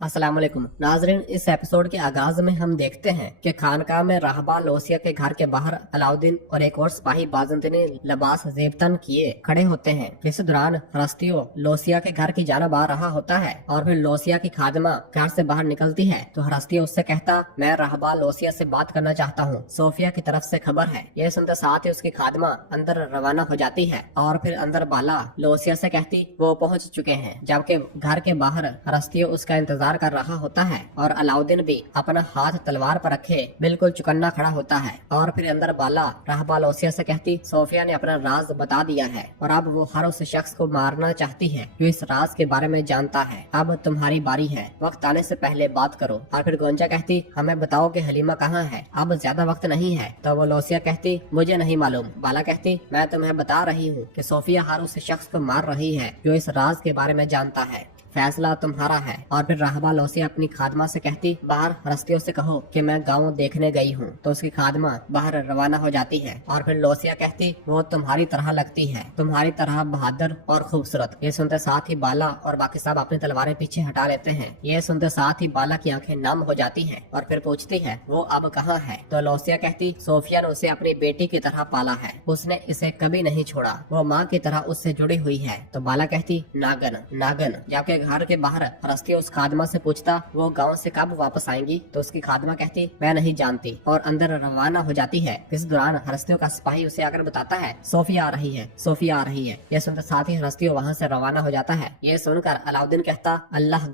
अस्सलाम वालेकुम नाजरीन, इस एपिसोड के आगाज में हम देखते हैं कि खानकाह में राहबा लोसिया के घर के बाहर अलाउद्दीन और एक और सिपाही बाज़ंतीनी लिबास जेबतन किए खड़े होते हैं। इस दौरान रस्तियों लोसिया के घर की जानब आ रहा होता है और फिर लोसिया की खादमा घर से बाहर निकलती है तो रस्तियों उससे कहता, मैं राहबा लोसिया से बात करना चाहता हूँ, सोफिया की तरफ से खबर है। यह सुनते साथ ही उसकी खादमा अंदर रवाना हो जाती है और फिर अंदर बाला लोसिया से कहती वो पहुँच चुके हैं, जबकि घर के बाहर रस्तियों उसका इंतजार कर रहा होता है और अलाउद्दीन भी अपना हाथ तलवार पर रखे बिल्कुल चुकन्ना खड़ा होता है। और फिर अंदर बाला राहबा लोसिया से कहती, सोफिया ने अपना राज बता दिया है और अब वो हर उस शख्स को मारना चाहती है जो इस राज के बारे में जानता है। अब तुम्हारी बारी है, वक्त आने से पहले बात करो। और फिर गोंजा कहती, हमें बताओ कि हलीमा कहाँ है, अब ज्यादा वक्त नहीं है। तो वो लोसिया कहती, मुझे नहीं मालूम। बाला कहती, मैं तुम्हें बता रही हूँ कि सोफिया हर उस शख्स को मार रही है जो इस राज के बारे में जानता है, फैसला तुम्हारा है। और फिर राहबा लोसिया अपनी खादमा से कहती, बाहर रस्तियों से कहो कि मैं गांव देखने गई हूँ। तो उसकी खादमा बाहर रवाना हो जाती है और फिर लोसिया कहती, वो तुम्हारी तरह लगती है, तुम्हारी तरह बहादुर और खूबसूरत। ये सुनते साथ ही बाला और बाकी सब अपनी तलवारें पीछे हटा लेते हैं। ये सुनते साथ ही बाला की आंखें नम हो जाती है और फिर पूछती है, वो अब कहाँ है। तो लोसिया कहती, सोफिया ने उसे अपनी बेटी की तरह पाला है, उसने इसे कभी नहीं छोड़ा, वो माँ की तरह उससे जुड़ी हुई है। तो बाला कहती, नागन नागन। जबकि घर के बाहर रस्तियों उस खादमा से पूछता, वो गांव से कब वापस आएंगी। तो उसकी खादमा कहती, मैं नहीं जानती, और अंदर रवाना हो जाती है। इस दौरान रस्तियों का सिपाही उसे आकर बताता है, सोफिया आ रही है, सोफिया आ रही है। यह सुनते साथ ही रस्तियों वहाँ से रवाना हो जाता है। ये सुनकर अलाउद्दीन कहता, अल्लाह